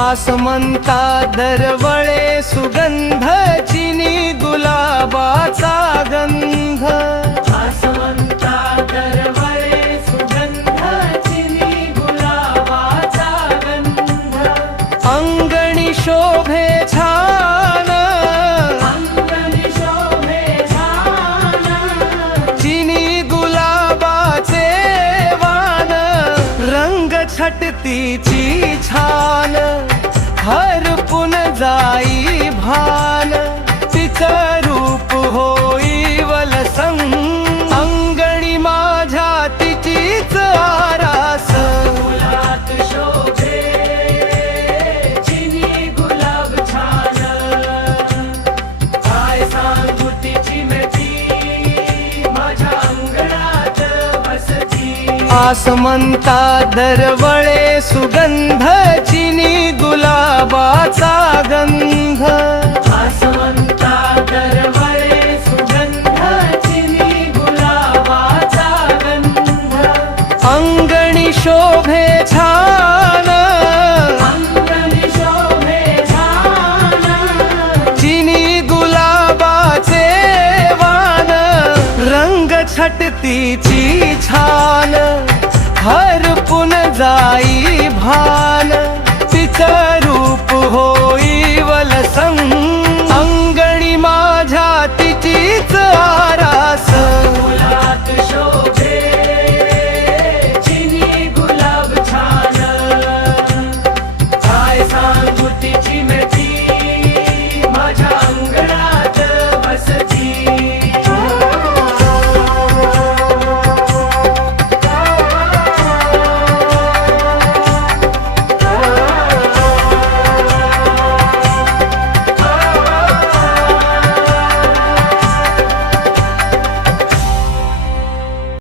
आसमंता दरवळे सुगंध, चिनी गुलाबाचा गंध। आसमंता दरवळे सुगंध, चिनी गुलाबाचा गंध। अंगणी शोभे छान, अंगणी शोभे छान। चिनी गुलाबाचे वाण, रंग छटतीची छान। हरपून जाई भान, तिचं रूप होई वलसंग। अंगणी माझ्या तिचीच आरास, फुलात शोभे चिनी गुलाब छान। काय सांगू तिची मेची, माझ्या अंगणात बसती। आसमंता दरवळे सुगंध, चिनी गुलाबाचा गंध। आसमंता दरवळे सुगंध, चिनी गुलाबाचा गंध। अंगणी शोभे छान, अंगणी शोभे छान। चिनी गुलाबाचे वाण, रंग छटतीची छान। हरपून जाई भान, तिचं